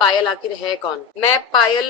पायल आखिर है कौन? मैं पायल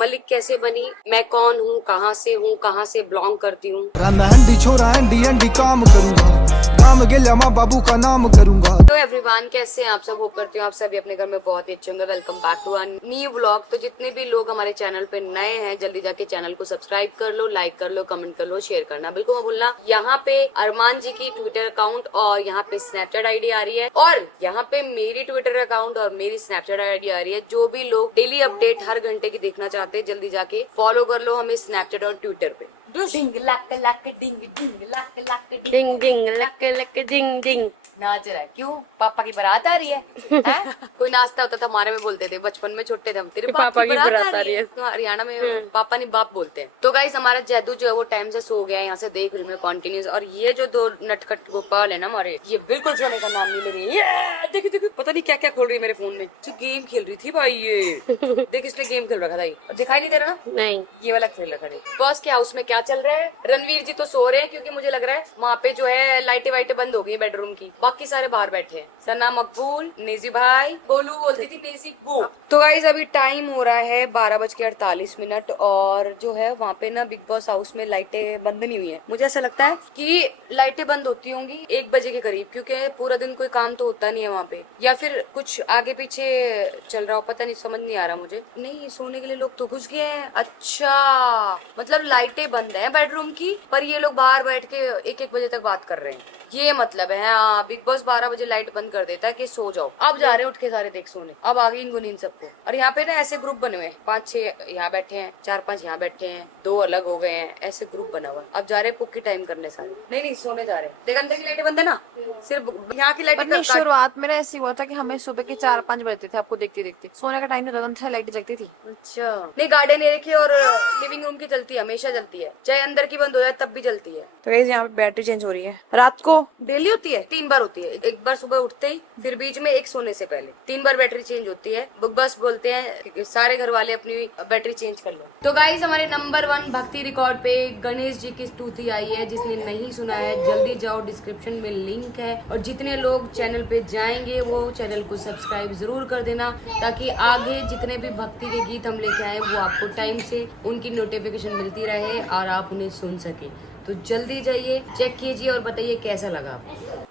मलिक कैसे बनी, मैं कौन हूँ, कहाँ से बिलोंग करती हूँ। हंडी छोरा हंडी हंडी काम करूंगा, काम गेल्या माँ बाबू का नाम करूंगा। तो एवरीवन, कैसे हैं आप सब? होप करती हूँ आप सभी अपने घर में बहुत ही अच्छे होंगे। Welcome back to our new vlog. तो जितने भी लोग हमारे चैनल पे नए हैं, जल्दी जाके चैनल को सब्सक्राइब कर लो, लाइक कर लो, कमेंट कर लो, शेयर करना बिल्कुल मत भूलना। यहाँ पे अरमान जी की ट्विटर अकाउंट और यहाँ पे स्नैपचैट आईडी आ रही है, और यहाँ पे मेरी ट्विटर अकाउंट और मेरी स्नैपचैट आईडी आ रही है। जो भी लोग डेली अपडेट हर घंटे की देखना चाहते हैं, जल्दी जाके फॉलो कर लो हमें स्नैपचैट और ट्विटर पे। डिंग लक लक डिंग डिंग लक लक डिंग डिंग लक लक डिंग डिंग नाच रहा है। क्यों? पापा की बारात आ रही है, हैं? कोई नाचता होता था हमारे में बोलते थे बचपन में, छोटे थे हम, तेरे पापा की बारात आ रही है। तो हरियाणा में पापा नहीं बाप बोलते हैं। तो गाइस, हमारा जैदू जो है वो टाइम से सो गया है, यहाँ से देख रही मैं कंटिन्यूस। और ये जो दो नटखट गोपाल है ना हमारे, ये बिल्कुल सोने का नाम नहीं ले रही है। देखिए देखिए, पता नहीं क्या क्या खोल रही है मेरे फोन में। जो गेम खेल रही थी भाई, ये देख इसने गेम खेल रखा था। ये दिखाई नहीं दे रहा ना? नहीं, ये वाला खेल रखा है। बॉस के हाउस में क्या चल रहा है? रणवीर जी तो सो रहे हैं, क्योंकि मुझे लग रहा है वहाँ पे जो है लाइटें वाइटें बंद हो गई बेडरूम की, बाकी सारे बाहर बैठे हैं। सना, मकबूल, नेजी भाई, बोलू बोलती थी नेजी वो। तो गाइस, अभी टाइम हो रहा है 12:48 और जो है वहाँ पे ना बिग बॉस हाउस में लाइटें बंद नहीं हुई है। मुझे ऐसा लगता है कि लाइटें बंद होती होंगी 1 बजे के करीब, क्योंकि पूरा दिन कोई काम तो होता नहीं है वहाँ पे, या फिर कुछ आगे पीछे चल रहा हो, पता नहीं, समझ नहीं आ रहा मुझे। नहीं, सोने के लिए लोग तो घुस गए हैं। अच्छा, मतलब लाइटें बंद है बेडरूम की, पर ये लोग बाहर बैठ के 1-1 बजे तक बात कर रहे हैं। ये मतलब है। हाँ, बिग बॉस 12 बजे लाइट बंद कर देता है कि सो जाओ। अब जा रहे हैं उठ के सारे देख सोने। अब आ गई इनको नींद सबको। और यहाँ पे ना ऐसे ग्रुप बने हुए हैं, 5-6 यहाँ बैठे हैं, 4-5 यहाँ बैठे हैं, 2 अलग हो गए हैं, ऐसे ग्रुप बना हुआ है। अब जा रहे हैं कुकी टाइम करने सारे। नहीं, सोने जा रहे हैं। देख, अंदर की लाइटें बंद है ना, सिर्फ यहाँ की लाइटें। शुरुआत में ऐसे हुआ था कि हमें सुबह के 4-5 बजते थे, आपको देखते देखते सोने का टाइम नहीं था, लाइट जगती थी। अच्छा, नहीं, गार्डन एरिया की और लिविंग रूम की जलती है, हमेशा जलती है, चाहे अंदर की बंद हो जाए तब भी जलती है। तो यहाँ पे बैटरी चेंज हो रही है रात को, डेली होती है। 3 बार होती है। एक बार सुबह उठते ही, फिर बीच में, एक सोने से पहले। 3 बार बैटरी चेंज होती है। बिग बॉस बोलते हैं कि सारे घर वाले अपनी बैटरी चेंज कर लो। तो गाइस, हमारे नंबर 1 भक्ति रिकॉर्ड पे गणेश जी की स्तुति आई है। जिसने नहीं सुना है जल्दी जाओ, डिस्क्रिप्शन में लिंक है। और जितने लोग चैनल पे जाएंगे वो चैनल को सब्सक्राइब जरूर कर देना, ताकि आगे जितने भी भक्ति के गीत हम लेके आए वो आपको टाइम से उनकी नोटिफिकेशन मिलती रहे और आप उन्हें सुन सके। तो जल्दी जाइए, चेक कीजिए और बताइए कैसा लगा आपको।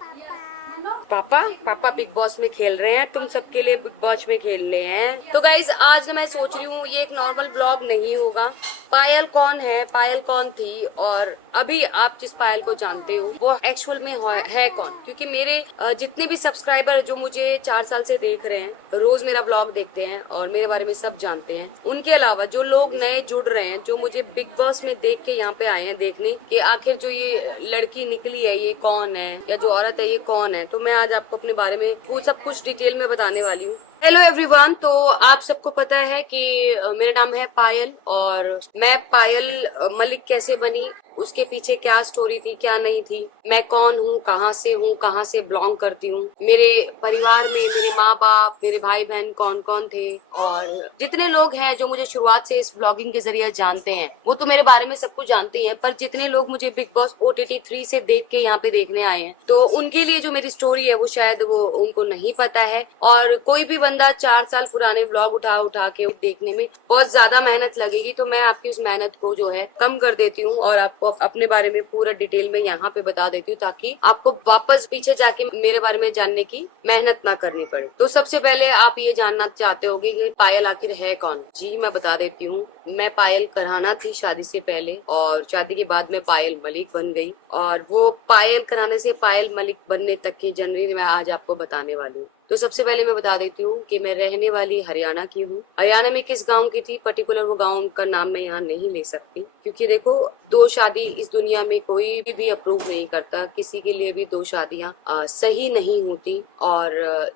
पापा बिग बॉस में खेल रहे हैं, तुम सबके लिए बिग बॉस में खेल रहे हैं। तो गाइज, आज मैं सोच रही हूँ ये एक नॉर्मल ब्लॉग नहीं होगा। पायल कौन है, पायल कौन थी, और अभी आप जिस पायल को जानते हो वो एक्चुअल में है कौन। क्योंकि मेरे जितने भी सब्सक्राइबर जो मुझे 4 साल से देख रहे हैं, रोज मेरा ब्लॉग देखते हैं और मेरे बारे में सब जानते हैं, उनके अलावा जो लोग नए जुड़ रहे हैं, जो मुझे बिग बॉस में देख के यहाँ पे आए हैं देखने कि आखिर जो ये लड़की निकली है ये कौन है, या जो औरत है ये कौन है, तो मैं आज आपको अपने बारे में वो सब कुछ डिटेल में बताने वाली हूँ। हेलो एवरीवन, तो आप सबको पता है कि मेरा नाम है पायल, और मैं पायल मलिक कैसे बनी, उसके पीछे क्या स्टोरी थी, क्या नहीं थी, मैं कौन हूँ, कहाँ से बिलोंग करती हूँ, मेरे परिवार में मेरे माँ बाप, मेरे भाई बहन कौन कौन थे, और जितने लोग हैं जो मुझे शुरुआत से इस ब्लॉगिंग के जरिए जानते हैं वो तो मेरे बारे में सब कुछ जानते हैं। पर जितने लोग मुझे बिग बॉस OTT 3 से देख के यहाँ पे देखने आए हैं, तो उनके लिए जो मेरी स्टोरी है वो शायद वो उनको नहीं पता है। और कोई भी बंदा 4 साल पुराने ब्लॉग उठा के देखने में बहुत ज्यादा मेहनत लगेगी, तो मैं आपकी उस मेहनत को जो है कम कर देती हूँ और आपको अपने बारे में पूरा डिटेल में यहाँ पे बता देती हूँ, ताकि आपको वापस पीछे जाके मेरे बारे में जानने की मेहनत ना करनी पड़े। तो सबसे पहले आप ये जानना चाहते होगे कि पायल आखिर है कौन। जी, मैं बता देती हूँ। मैं पायल कराना थी शादी से पहले, और शादी के बाद में पायल मलिक बन गई, और वो पायल कराने से पायल मलिक बनने तक की जर्नी मैं आज आपको बताने वाली हूँ। तो सबसे पहले मैं बता देती हूँ कि मैं रहने वाली हरियाणा की हूँ। हरियाणा में किस गांव की थी पर्टिकुलर, वो गांव का नाम मैं यहाँ नहीं ले सकती, क्योंकि देखो 2 शादी इस दुनिया में कोई भी अप्रूव नहीं करता। किसी के लिए भी 2 शादियाँ सही नहीं होती। और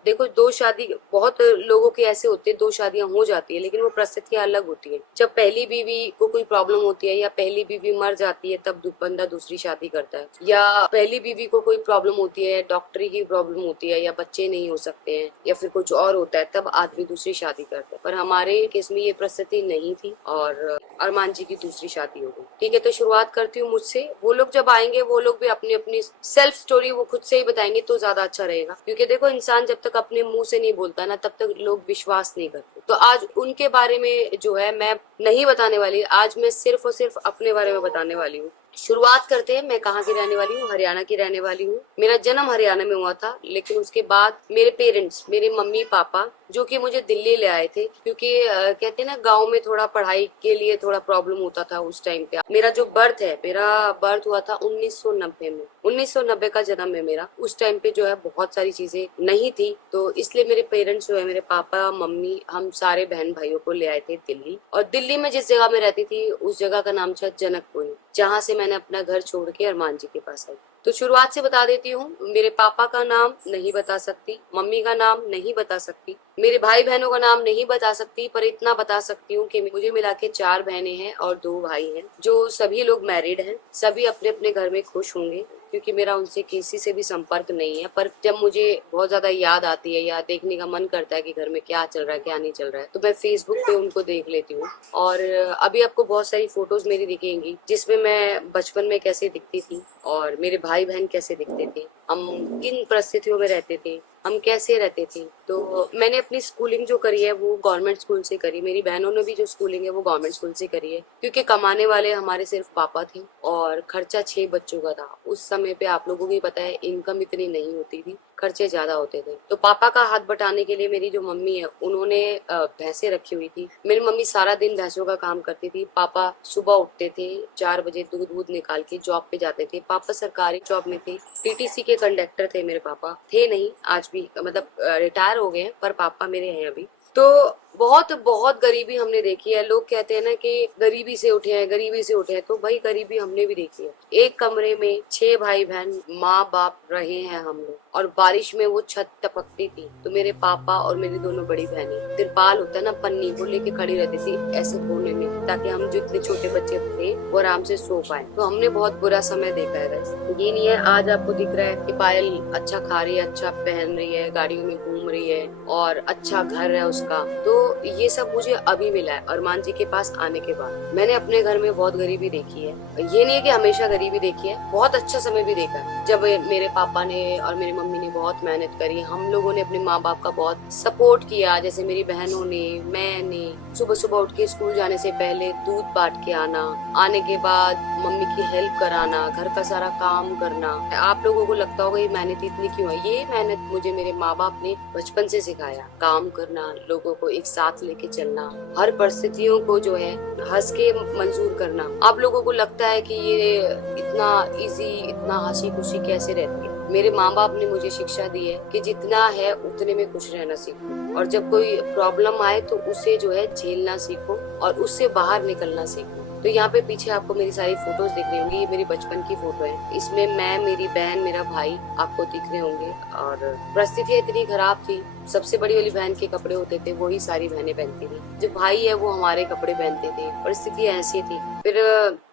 देखो, 2 शादी बहुत लोगों के ऐसे होते हैं, 2 शादियाँ हो जाती है, लेकिन वो परिस्थितियाँ अलग होती है। जब पहली बीवी को कोई प्रॉब्लम होती है, या पहली बीवी मर जाती है, तब बंदा दूसरी शादी करता है। या पहली बीवी को कोई प्रॉब्लम होती है, डॉक्टरी की प्रॉब्लम होती है, या बच्चे नहीं हो सकते हैं, या फिर कुछ और होता है, तब आदमी दूसरी शादी करता है। पर हमारे केस में ये परिस्थिति नहीं थी, और अरमान जी की दूसरी शादी हो गई। ठीक है, तो शुरुआत करती हूँ मुझसे। वो लोग जब आएंगे वो लोग भी अपनी अपनी सेल्फ स्टोरी वो खुद से ही बताएंगे, तो ज्यादा अच्छा रहेगा। क्योंकि देखो, इंसान जब तक अपने मुंह से नहीं बोलता ना, तब तक लोग विश्वास नहीं करते। तो आज उनके बारे में जो है मैं नहीं बताने वाली, आज मैं सिर्फ और सिर्फ अपने बारे में बताने वाली हूँ। शुरुआत करते हैं। मैं कहाँ की रहने वाली हूँ? हरियाणा की रहने वाली हूँ। मेरा जन्म हरियाणा में हुआ था, लेकिन उसके बाद मेरे पेरेंट्स, मेरे मम्मी पापा जो कि मुझे दिल्ली ले आए थे, क्योंकि कहते हैं ना गांव में थोड़ा पढ़ाई के लिए थोड़ा प्रॉब्लम होता था उस टाइम पे। मेरा जो बर्थ है, मेरा बर्थ हुआ था 1990 में। 1990 का जन्म है मेरा। उस टाइम पे जो है बहुत सारी चीजें नहीं थी, तो इसलिए मेरे पेरेंट्स जो है, मेरे पापा मम्मी, हम सारे बहन भाइयों को ले आए थे दिल्ली। और दिल्ली में जिस जगह में रहती थी उस जगह का नाम था जनकपुरी, जहाँ से मैंने अपना घर छोड़ के अरमान जी के पास आई। तो शुरुआत से बता देती हूँ, मेरे पापा का नाम नहीं बता सकती, मम्मी का नाम नहीं बता सकती, मेरे भाई बहनों का नाम नहीं बता सकती, पर इतना बता सकती हूँ कि मुझे मिला के 4 बहनें हैं और 2 भाई हैं, जो सभी लोग मैरिड हैं। सभी अपने अपने घर में खुश होंगे, क्योंकि मेरा उनसे किसी से भी संपर्क नहीं है। पर जब मुझे बहुत ज्यादा याद आती है या देखने का मन करता है कि घर में क्या चल रहा है क्या नहीं चल रहा है, तो मैं फेसबुक पे उनको देख लेती हूँ। और अभी आपको बहुत सारी फोटोज मेरी दिखेंगी, जिसमें मैं बचपन में कैसे दिखती थी और मेरे भाई बहन कैसे दिखते थे, हम किन परिस्थितियों में रहते थे, हम कैसे रहते थे। तो मैंने अपनी स्कूलिंग जो करी है वो गवर्नमेंट स्कूल से करी। मेरी बहनों ने भी जो स्कूलिंग है वो गवर्नमेंट स्कूल से करी है, क्योंकि कमाने वाले हमारे सिर्फ पापा थे और खर्चा 6 बच्चों का था। उस समय पे आप लोगों को भी पता है इनकम इतनी नहीं होती थी, खर्चे ज्यादा होते थे। तो पापा का हाथ बटाने के लिए मेरी जो मम्मी है उन्होंने भैंसें रखी हुई थी। मेरी मम्मी सारा दिन भैंसों का काम करती थी। पापा सुबह उठते थे, 4 बजे दूध निकाल के जॉब पे जाते थे। पापा सरकारी जॉब में थे, टीटीसी के कंडक्टर थे। मेरे पापा थे नहीं, आज भी मतलब रिटायर हो गए हैं, पर पापा मेरे हैं अभी। तो बहुत बहुत गरीबी हमने देखी है। लोग कहते हैं ना कि गरीबी से उठे हैं, गरीबी से उठे हैं, तो भाई गरीबी हमने भी देखी है। एक कमरे में 6 भाई बहन, माँ बाप रहे हैं हम लोग, और बारिश में वो छत टपकती थी तो मेरे पापा और मेरी दोनों बड़ी बहनें तिरपाल होता है ना, पन्नी, वो लेके खड़ी रहती थी ऐसे कोने में, ताकि हम जो इतने छोटे बच्चे थे वो आराम से सो पाए। तो हमने बहुत बुरा समय देखा है। ये नहीं है आज आपको दिख रहा है कि पायल अच्छा खा रही है, अच्छा पहन रही है, गाड़ियों में घूम रही है और अच्छा घर है उसका, तो ये सब मुझे अभी मिला है अरमान जी के पास आने के बाद। मैंने अपने घर में बहुत गरीबी देखी है। ये नहीं है कि हमेशा गरीबी देखी है, बहुत अच्छा समय भी देखा है, जब मेरे पापा ने और मेरी मम्मी ने बहुत मेहनत करी। हम लोगों ने अपने माँ बाप का बहुत सपोर्ट किया, जैसे मेरी बहनों ने, मैंने सुबह सुबह उठ के स्कूल जाने से पहले दूध बांट के आना, आने के बाद मम्मी की हेल्प कराना, घर का सारा काम करना। आप लोगों को लगता होगा ये मेहनत इतनी क्यों है? ये मेहनत मुझे मेरे माँ बाप ने बचपन से सिखाया। काम करना, लोगों को एक साथ लेके चलना, हर परिस्थितियों को जो है हंस के मंजूर करना। आप लोगों को लगता है कि ये इतना इजी, इतना हंसी खुशी कैसे रहती है? मेरे माँ बाप ने मुझे शिक्षा दी है कि जितना है उतने में खुश रहना सीखो, और जब कोई प्रॉब्लम आए तो उसे जो है झेलना सीखो और उससे बाहर निकलना सीखो। तो यहाँ पे पीछे आपको मेरी सारी फोटोज दिख रही होंगी, ये मेरी बचपन की फोटो है। इसमें मैं, मेरी बहन, मेरा भाई आपको दिख रहे होंगे। और परिस्थितियाँ इतनी खराब थी, सबसे बड़ी वाली बहन के कपड़े होते थे वही सारी बहनें पहनती थी, जो भाई है वो हमारे कपड़े पहनते थे। परिस्थिति ऐसी थी। फिर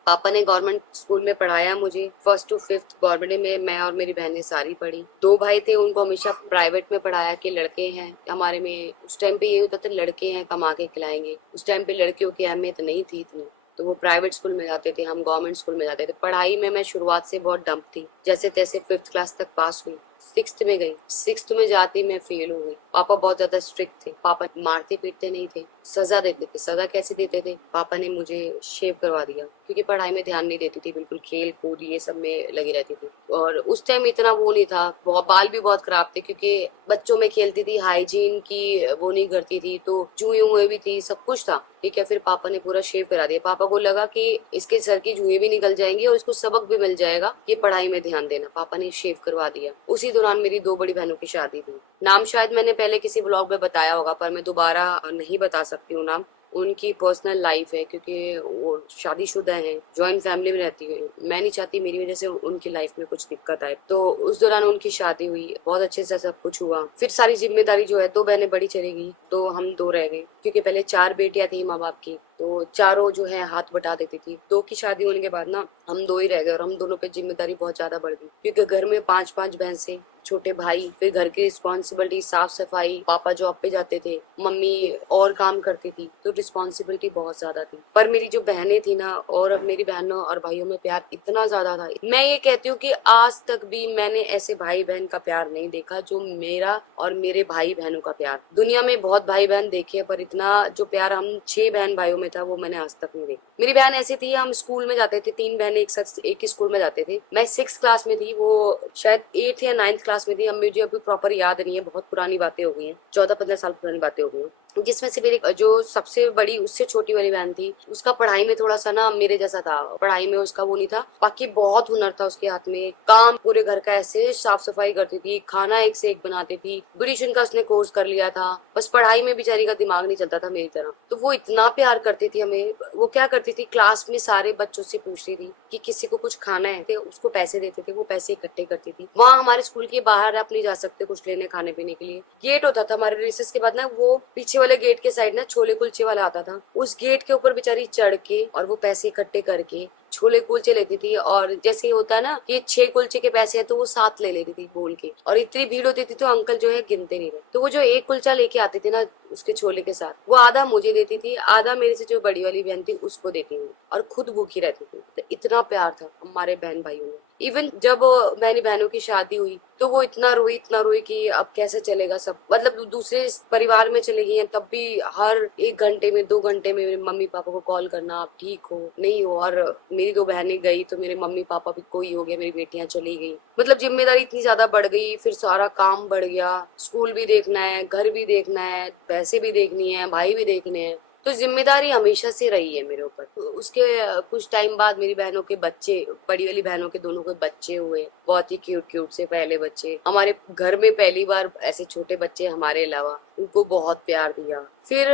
पापा ने गवर्नमेंट स्कूल में पढ़ाया मुझे, 1st to 5th गवर्नमेंट में मैं और मेरी बहनें सारी पढ़ी। 2 भाई थे, उनको हमेशा प्राइवेट में पढ़ाया कि लड़के हैं हमारे में। उस टाइम पे ये होता था लड़के हैं कमा के खिलाएंगे। उस टाइम पे लड़कियों की अहमियत नहीं थी इतनी, तो वो प्राइवेट स्कूल में जाते थे, हम गवर्नमेंट स्कूल में जाते थे। पढ़ाई में मैं शुरुआत से बहुत डम्प थी, जैसे तैसे 5th क्लास तक पास हुई। 6th में गई, 6th में जाती मैं फेल हो गई। पापा बहुत ज्यादा स्ट्रिक्ट थे, पापा मारते पीटते नहीं थे, सजा देते थे। सजा कैसे देते थे? पापा ने मुझे शेव करवा दिया, क्योंकि पढ़ाई में ध्यान नहीं देती थी, बिल्कुल खेल कूद ये सब में लगी रहती थी। और उस टाइम इतना वो नहीं था, बाल भी बहुत खराब थे, क्योंकि बच्चों में खेलती थी, हाइजीन की वो नहीं करती थी, तो जुएं हुए भी थी, सब कुछ था। ठीक है, फिर पापा ने पूरा शेव करा दिया। पापा को लगा कि इसके सर की जुएं भी निकल जाएंगी और इसको सबक भी मिल जाएगा, ये पढ़ाई में ध्यान देना। पापा ने शेव करवा दिया। उसी दौरान मेरी 2 बड़ी बहनों की शादी थी। नाम शायद मैंने पहले किसी ब्लॉग में बताया होगा, पर मैं दोबारा नहीं बता सकती हूँ नाम। उनकी पर्सनल लाइफ है, क्योंकि वो शादीशुदा हैं, जॉइंट फैमिली में रहती है। मैं नहीं चाहती मेरी वजह से उनकी लाइफ में कुछ दिक्कत आए। तो उस दौरान उनकी शादी हुई, बहुत अच्छे से सब कुछ हुआ। फिर सारी जिम्मेदारी जो है, 2 बहनें बड़ी चली गई तो हम 2 रह गए, क्योंकि पहले 4 बेटियां थी माँ बाप की, तो चारों जो है हाथ बटा देती थी। 2 की शादी होने के बाद ना हम 2 ही रह गए, और हम दोनों पे जिम्मेदारी बहुत ज्यादा बढ़ गई, क्योंकि घर में 5-5 भैंसें, छोटे भाई, फिर घर की रिस्पॉन्सिबिलिटी, साफ सफाई, पापा जॉब पे जाते थे, मम्मी और काम करती थी, तो रिस्पॉन्सिबिलिटी बहुत ज्यादा थी। पर मेरी जो बहनें थी ना, और मेरी बहनों और भाइयों में प्यार इतना ज्यादा था। मैं ये कहती हूँ कि आज तक भी मैंने ऐसे भाई बहन का प्यार नहीं देखा जो मेरा और मेरे भाई बहनों का प्यार। दुनिया में बहुत भाई बहन देखे, पर इतना जो प्यार हम 6 बहन भाइयों में था वो मैंने आज तक नहीं देखा। मेरी बहन ऐसी थी, हम स्कूल में जाते थे, 3 बहनें एक साथ एक ही स्कूल में जाते थे। मैं 6th क्लास में थी, वो शायद 8th या 9th क्लास में थी। अब मुझे अभी प्रॉपर याद नहीं है, बहुत पुरानी बातें हो गई हैं, 14-15 साल पुरानी बातें हो गई हैं। जिसमें से मेरी जो सबसे बड़ी, उससे छोटी वाली बहन थी, उसका पढ़ाई में थोड़ा सा ना मेरे जैसा था, पढ़ाई में उसका वो नहीं था, बाकी बहुत हुनर था उसके हाथ में। काम पूरे घर का ऐसे साफ सफाई करती थी, खाना एक से एक बनाती थी, ब्यूटिशियन का उसने कोर्स कर लिया था, बस पढ़ाई में बेचारी का दिमाग नहीं चलता था मेरी तरह। तो वो इतना प्यार करती थी हमें। वो क्या करती थी, क्लास में सारे बच्चों से पूछती थी कि किसी को कुछ खाना है, तो उसको पैसे देते थे, वो पैसे इकट्ठे करती थी। वहाँ हमारे स्कूल के बाहर आप नहीं जा सकते कुछ लेने खाने पीने के लिए, गेट होता था हमारे रिसेस के बाद ना, वो पीछे वाले गेट के साइड ना छोले कुलचे वाला आता था, उस गेट के ऊपर बेचारी चढ़ के और वो पैसे इकट्ठे करके छोले कुलचे लेती थी। और जैसे होता है ना कि 6 कुलचे के पैसे है तो वो 7 ले लेती थी बोल के, और इतनी भीड़ होती थी तो अंकल जो है गिनते नहीं रहे, तो वो जो एक कुलचा लेके आते थे ना उसके छोले के साथ, वो आधा मुझे देती थी, आधा मेरे से जो बड़ी वाली बहन थी उसको देती थी, और खुद भूखी रहती थी। तो इतना प्यार था हमारे बहन भाइयों में। इवन जब मेरी बहनों की शादी हुई तो वो इतना रोई कि अब कैसे चलेगा सब, मतलब दूसरे परिवार में चले गई हैं, तब भी हर 1 घंटे में 2 घंटे में मेरे मम्मी पापा को कॉल करना, आप ठीक हो नहीं हो। और मेरी 2 बहनें गई तो मेरे मम्मी पापा भी कोई हो गया, मेरी बेटियां चली गई, मतलब जिम्मेदारी इतनी ज्यादा बढ़ गई, फिर सारा काम बढ़ गया, स्कूल भी देखना है, घर भी देखना है, पैसे भी देखनी है, भाई भी देखने हैं, तो जिम्मेदारी हमेशा से रही है मेरे ऊपर। तो उसके कुछ टाइम बाद मेरी बहनों के बच्चे, बड़ी वाली बहनों के दोनों के बच्चे हुए, बहुत ही क्यूट से पहले बच्चे। हमारे घर में पहली बार ऐसे छोटे बच्चे हमारे अलावा, उनको बहुत प्यार दिया। फिर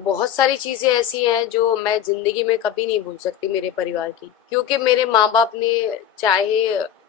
बहुत सारी चीजें ऐसी हैं जो मैं जिंदगी में कभी नहीं भूल सकती मेरे परिवार की, क्योंकि मेरे माँ बाप ने चाहे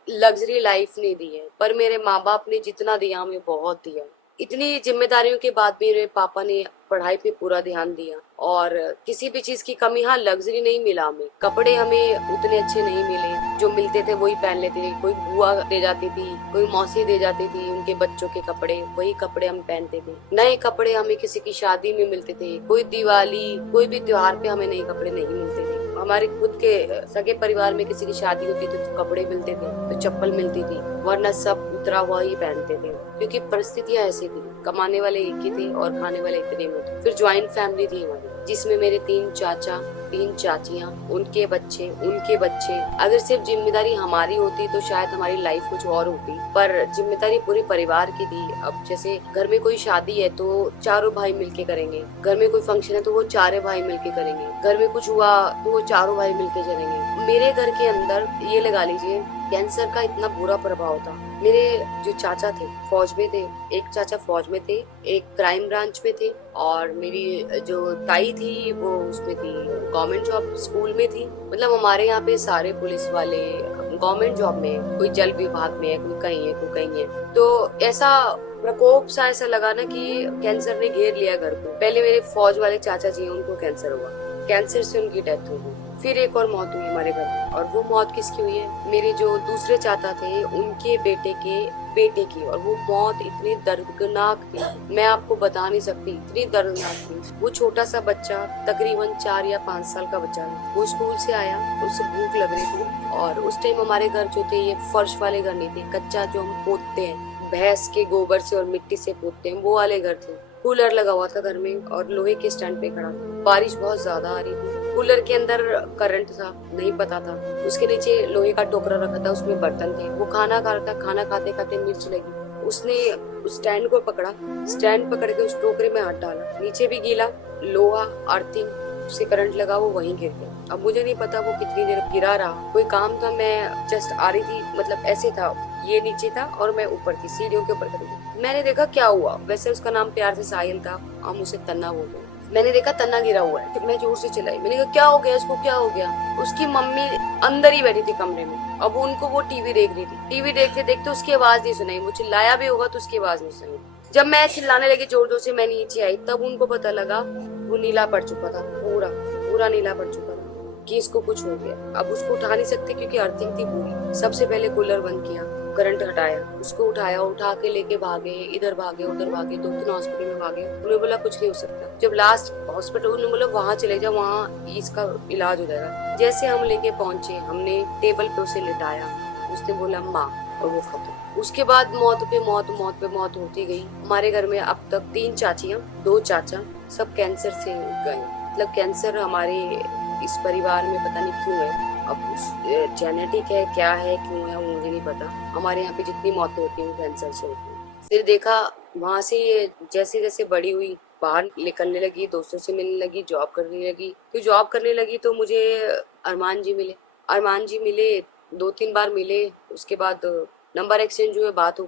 लग्जरी लाइफ नहीं दी है, पर मेरे माँ बाप ने जितना दिया हमें बहुत दिया। इतनी जिम्मेदारियों के बाद मेरे पापा ने पढ़ाई पे पूरा ध्यान दिया, और किसी भी चीज की कमी, हाँ लग्जरी नहीं मिला हमें, कपड़े हमें उतने अच्छे नहीं मिले, जो मिलते थे वही पहन लेते थे, कोई बुआ दे जाती थी, कोई मौसी दे जाती थी, उनके बच्चों के कपड़े, वही कपड़े हम पहनते थे। नए कपड़े हमें किसी की शादी में मिलते थे, कोई दिवाली कोई भी त्योहार पे हमें नए कपड़े नहीं मिलते थे। हमारे खुद के सगे परिवार में किसी की शादी होती थी तो कपड़े मिलते थे, तो चप्पल मिलती थी, वरना सब उतरा हुआ ही पहनते थे, क्योंकि परिस्थितियां ऐसी थी, कमाने वाले एक ही थे और खाने वाले इतने में थे। फिर ज्वाइंट फैमिली थी हमारी, जिसमें मेरे 3 चाचा, 3 चाचियां, उनके बच्चे। अगर सिर्फ जिम्मेदारी हमारी होती तो शायद हमारी लाइफ कुछ और होती, पर जिम्मेदारी पूरे परिवार की थी। अब जैसे घर में कोई शादी है तो चारों भाई मिलके करेंगे, घर में कोई फंक्शन है तो वो 4 भाई मिलके करेंगे, घर में कुछ हुआ तो वो 4 भाई मिलके चलेंगे। मेरे घर के अंदर ये लगा लीजिए कैंसर का इतना बुरा प्रभाव था। मेरे जो चाचा थे फौज में थे, एक चाचा फौज में थे, एक क्राइम ब्रांच में थे, और मेरी जो ताई थी वो उसमें थी गवर्नमेंट जॉब, स्कूल में थी। मतलब हमारे यहाँ पे सारे पुलिस वाले गवर्नमेंट जॉब में, कोई जल विभाग में है, कोई कहीं है, कोई कहीं है। तो ऐसा प्रकोप सा ऐसा लगा ना कि कैंसर ने घेर लिया घर को। पहले मेरे फौज वाले चाचा जी, उनको कैंसर हुआ, कैंसर से उनकी डेथ हुई। फिर एक और मौत हुई हमारे घर में, और वो मौत किसकी हुई है, मेरे जो दूसरे चाचा थे उनके बेटे की, और वो मौत इतनी दर्दनाक थी, मैं आपको बता नहीं सकती, इतनी दर्दनाक थी। वो छोटा सा बच्चा, तकरीबन 4 या 5 साल का बच्चा, वो स्कूल से आया, उसे भूख लग रही थी, और उस टाइम हमारे घर जो थे ये फर्श वाले घर नहीं थे, कच्चा जो हम पोतते हैं, भैंस के गोबर से और मिट्टी से पोतते हैं, वो वाले घर थे। कूलर लगा हुआ था घर में और लोहे के स्टैंड पे खड़ा था, बारिश बहुत ज्यादा आ रही थी, कूलर के अंदर करंट था, नहीं पता था, उसके नीचे लोहे का टोकरा रखा था, उसमें बर्तन थे, वो खाना खा रहा था, खाना खाते खाते मिर्च लगी, उसने उस स्टैंड को पकड़ा, स्टैंड पकड़ के उस टोकरे में हाथ डाला, नीचे भी गीला लोहा, अर्थिंग, उससे करंट लगा, वो वहीं गिर गया। अब मुझे नहीं पता वो कितनी देर गिरा रहा, कोई काम था, मैं जस्ट आ रही थी, मतलब ऐसे था, ये नीचे था और मैं ऊपर थी, सीढ़ियों के ऊपर खड़ी थी। मैंने देखा क्या हुआ, वैसे उसका नाम प्यार से साहिल था, हम उसे तन्ना बोलते हैं। मैंने देखा तन्ना गिरा हुआ है, मैं जोर से चिल्लाई, मैंने कहा क्या हो गया इसको, क्या हो गया। उसकी मम्मी अंदर ही बैठी थी कमरे में, अब उनको वो टीवी देख रही थी, टीवी देखते देखते उसकी आवाज नहीं सुनाई, वो चिल्लाया भी होगा तो उसकी आवाज नहीं सुनाई। जब मैं चिल्लाने लगी जोर जोर से, मैं नीचे आई, तब उनको पता लगा वो नीला पड़ चुका था, पूरा नीला पड़ चुका था, कि इसको कुछ हो गया। अब उसको उठा नहीं सकते क्योंकि अर्थिंग थी पूरी। सबसे पहले कूलर बंद किया, करंट हटाया, उसको उठाया, उठा के लेके भागे, इधर भागे उधर भागे, 2-3 हॉस्पिटल में भागे। उन्होंने बोला कुछ नहीं हो सकता। जब लास्ट हॉस्पिटल उन्होंने बोला वहाँ चले जाओ, वहाँ इसका इलाज हो जाएगा। जैसे हम लेके पहुंचे, हमने टेबल पे उसे लिटाया, उसने बोला माँ, और वो खत्म। उसके बाद मौत पे मौत होती गई। हमारे घर में अब तक 3 चाचियां, 2 चाचा, सब कैंसर से गए। मतलब कैंसर हमारे इस परिवार में पता नहीं क्यों है। अब जेनेटिक है, क्या है, क्यों है, वो मुझे नहीं पता। हमारे यहाँ पे जितनी मौतें होती हैं वो कैंसर से होती हैं। फिर देखा वहाँ से जैसे जैसे बड़ी हुई, बाहर निकलने लगी, दोस्तों से मिलने लगी, जॉब करने लगी। तो जॉब करने लगी तो मुझे अरमान जी मिले 2-3 बार मिले। उसके बाद नंबर एक्सचेंज हुए, बात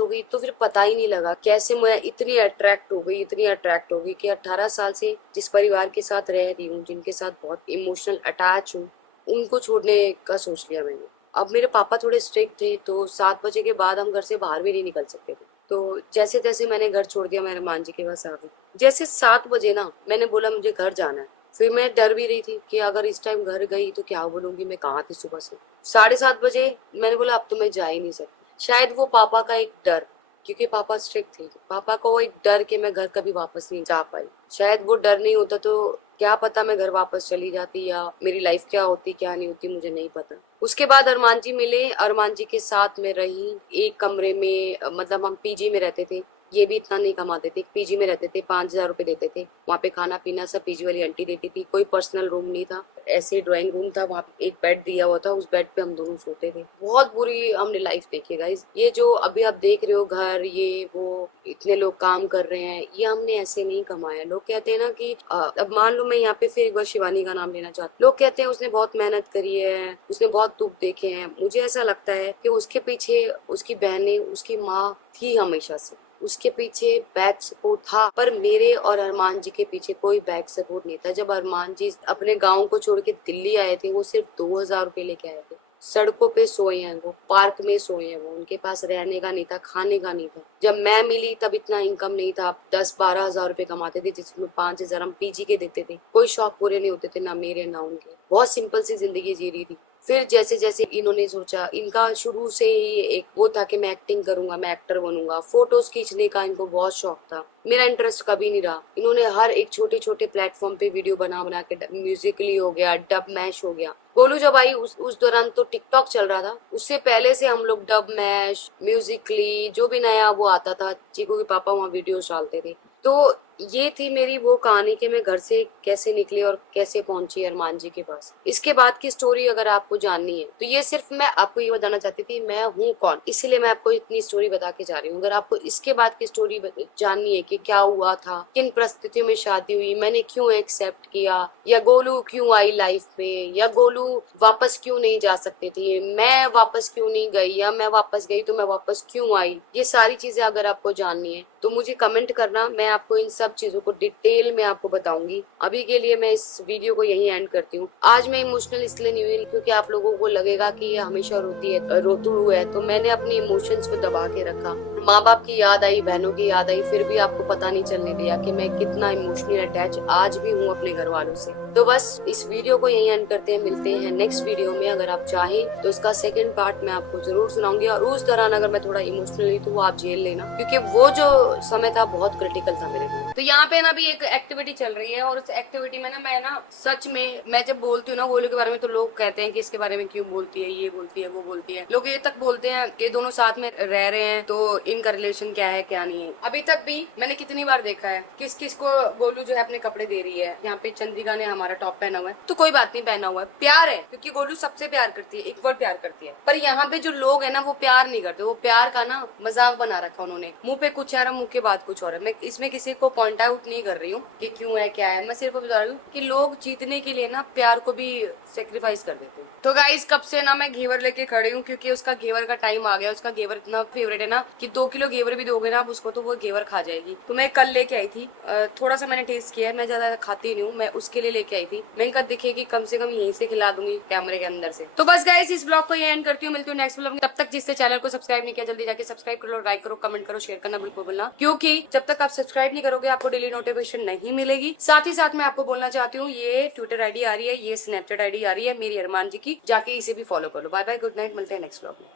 हो गई तो फिर पता ही नहीं लगा कैसे मैं इतनी अट्रैक्ट हो गई कि 18 साल से जिस परिवार के साथ रह रही हूँ, जिनके साथ बहुत इमोशनल अटैच हूँ, उनको छोड़ने का सोच लिया मैंने। अब मेरे पापा थोड़े स्ट्रिक्ट थे, तो 7 बजे के बाद हम घर से बाहर भी नहीं निकल सकते थे। तो जैसे तैसे मैंने घर छोड़ दिया, मैं अरमान जी के पास आ गई। जैसे 7 बजे ना मैंने बोला मुझे घर जाना है। फिर मैं डर भी रही थी कि अगर इस टाइम घर गई तो क्या बोलूंगी, मैं कहाँ थी सुबह से। 7:30 बजे मैंने बोला अब तो मैं जा ही नहीं सकती। शायद वो पापा का एक डर, क्योंकि पापा स्ट्रिक्ट थे, पापा को एक डर कि मैं घर कभी वापस नहीं जा पाई। शायद वो डर नहीं होता तो क्या पता मैं घर वापस चली जाती या मेरी लाइफ क्या होती क्या नहीं होती, मुझे नहीं पता। उसके बाद अरमान जी मिले, अरमान जी के साथ में रही एक कमरे में। मतलब हम पीजी में रहते थे, ये भी इतना नहीं कमाते थे। पीजी में रहते थे, 5,000 रुपए देते थे। वहाँ पे खाना पीना सब पीजी वाली आंटी देती थी। कोई पर्सनल रूम नहीं था, ऐसे ड्राइंग रूम था, वहाँ पे एक बेड दिया हुआ था, उस बेड पे हम दोनों सोते थे। बहुत बुरी हमने लाइफ देखी गाइस। ये जो अभी आप देख रहे हो घर, ये वो इतने लोग काम कर रहे हैं, ये हमने ऐसे नहीं कमाया। लोग कहते हैं ना कि अब मान लो मैं यहाँ पे फिर एक बार शिवानी का नाम लेना चाहती हूँ। लोग कहते हैं उसने बहुत मेहनत करी है, उसने बहुत दुख देखे हैं। मुझे ऐसा लगता है कि उसके पीछे उसकी बहनें, उसकी माँ थी हमेशा से, उसके पीछे बैक सपोर्ट था। पर मेरे और अरमान जी के पीछे कोई बैक सपोर्ट नहीं था। जब अरमान जी अपने गांव को छोड़ के दिल्ली आए थे, वो सिर्फ 2,000 रुपए लेके आए थे। सड़कों पे सोए हैं वो, पार्क में सोए हैं वो, उनके पास रहने का नहीं था, खाने का नहीं था। जब मैं मिली तब इतना इनकम नहीं था, 10-12 हजार रुपए कमाते थे, जिसमें 5,000 हम पीजी के देते थे। कोई शौक पूरे नहीं होते थे, ना मेरे ना उनके। बहुत सिंपल सी जिंदगी जी रही थी। फिर जैसे जैसे इन्होंने सोचा, इनका शुरू से ही एक वो था कि मैं एक्टिंग करूंगा, मैं एक्टर बनूंगा। फोटोज खींचने का इनको बहुत शौक था, मेरा इंटरेस्ट कभी नहीं रहा। इन्होंने हर एक छोटे छोटे प्लेटफॉर्म पे वीडियो बना बना के, म्यूजिकली हो गया, डब मैश हो गया। गोलू जब आई उस दौरान तो टिकटॉक चल रहा था। उससे पहले से हम लोग डब मैश, म्यूजिकली, जो भी नया वो आता था, चीकू के पापा वहाँ वीडियोस डालते थे। तो ये थी मेरी वो कहानी कि मैं घर से कैसे निकली और कैसे पहुंची अरमान जी के पास। इसके बाद की स्टोरी अगर आपको जाननी है तो ये सिर्फ मैं आपको ये बताना चाहती थी मैं हूँ कौन, इसलिए मैं आपको इतनी स्टोरी बता के जा रही हूँ। अगर आपको इसके बाद की स्टोरी जाननी है कि क्या हुआ था, किन परिस्थितियों में शादी हुई, मैंने क्यों एक्सेप्ट किया, या गोलू क्यों आई लाइफ में, या गोलू वापस क्यों नहीं जा सकते थे, मैं वापस क्यों नहीं गई, या मैं वापस गई तो मैं वापस क्यों आई, ये सारी चीजें अगर आपको जाननी है तो मुझे कमेंट करना। मैं आपको इन सब चीजों को डिटेल में आपको बताऊंगी। अभी के लिए मैं इस वीडियो को यहीं एंड करती हूँ। आज मैं इमोशनल इसलिए नहीं हुई क्योंकि आप लोगों को लगेगा कि ये हमेशा रोतू है, तो मैंने अपने इमोशंस को दबा के रखा। माँ बाप की याद आई, बहनों की याद आई, फिर भी आपको पता नहीं चलने दिया कि मैं कितना इमोशनली अटैच आज भी हूँ अपने घर वालों से। तो बस इस वीडियो को यहीं एंड करते हैं, मिलते हैं नेक्स्ट वीडियो में। अगर आप चाहें तो इसका सेकंड पार्ट मैं आपको जरूर सुनाऊंगी, और उस दौरान अगर मैं थोड़ा इमोशनली तो वो आप झेल लेना, क्योंकि वो जो समय था बहुत क्रिटिकल था मेरे लिए। तो यहाँ पे ना भी एक एक्टिविटी चल रही है, और उस एक्टिविटी में ना मैं ना सच में मैं जब बोलती हूँ ना गोलू के बारे में, तो लोग कहते हैं कि इसके बारे में क्यों बोलती है, ये बोलती है, वो बोलती है। लोग ये तक बोलते हैं कि दोनों साथ में रह रहे हैं तो इनका रिलेशन क्या है क्या नहीं है। अभी तक भी मैंने कितनी बार देखा है किस किस को गोलू जो है अपने कपड़े दे रही है। यहाँ पे चंद्रिका ने हमारा टॉप पहना हुआ है, तो कोई बात नहीं, पहना हुआ है, प्यार है, क्योंकि गोलू सबसे प्यार करती है, इक्वल प्यार करती है। पर यहाँ पे जो लोग है ना वो प्यार नहीं करते, वो प्यार का ना मजाक बना रखा उन्होंने। मुंह पे कुछ है, मुंह के बाद कुछ और है। मैं इसमें किसी को पॉइंट आउट नहीं कर रही हूँ कि क्यों है क्या है, मैं सिर्फ बता रही हूँ कि लोग जीतने के लिए ना प्यार को भी सेक्रीफाइस कर देते हैं। तो गाइस कब से ना मैं घेवर लेके खड़ी हूँ, क्योंकि उसका घेवर का टाइम आ गया। उसका घेवर इतना फेवरेट है ना कि 2 किलो घेवर भी दोगे ना आप उसको तो वो घेवर खा जाएगी। तो मैं कल लेके आई थी, थोड़ा सा मैंने टेस्ट किया है, मैं ज्यादा खाती नहीं हूँ, मैं उसके लिए लेके आई थी। मैं कब दिखेगी कम से कम यहीं से खिला दूंगी कैमरे के अंदर से। तो बस गाइस इस ब्लॉग को ये एंड करती हूँ, मिलती हूँ नेक्स्ट ब्लॉग में। तब तक जिससे चैनल को सब्सक्राइब नहीं किया जल्दी जाके सब्सक्राइब कर लो, लाइक करो, कमेंट करो, शेयर करना बिल्कुल बोलना, क्योंकि जब तक आप सब्सक्राइब नहीं करोगे आपको डेली नोटिफिकेशन नहीं मिलेगी। साथ ही साथ मैं आपको बोलना चाहती हूँ ये ट्विटर आईडी आ रही है, ये स्नैपचैट आईडी आ रही है मेरी अरमान जी की, जाके इसे भी फॉलो कर लो। बाय बाय, गुड नाइट, मिलते हैं नेक्स्ट ब्लॉग में।